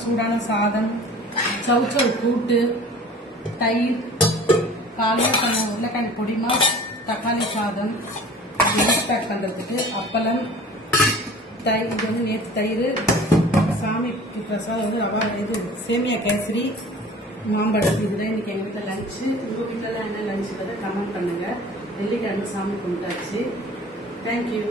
சூடான சாதம், சவுச்சவு கூட்டு, தயிர், காலையில் பண்ண உருளைக்கிழங்கு பொடிமா, தக்காளி சாதம், லஞ்ச் பேக் பண்ணுறதுக்கு அப்பளம், தயிர். இது வந்து நேற்று தயிர், சாமிக்கு பிரசாதம் வந்து ரவா இது சேமியா கேசரி, மாம்பழம். இதுதான் இன்னைக்கு எங்கள் வீட்டில் லஞ்சு. உங்கள் வீட்டிலலாம் என்ன லஞ்சுன்றதை கமெண்ட் பண்ணுங்கள். வெள்ளிக்கிழமை சாமி கும்பிட்டாச்சு. தேங்க்யூ.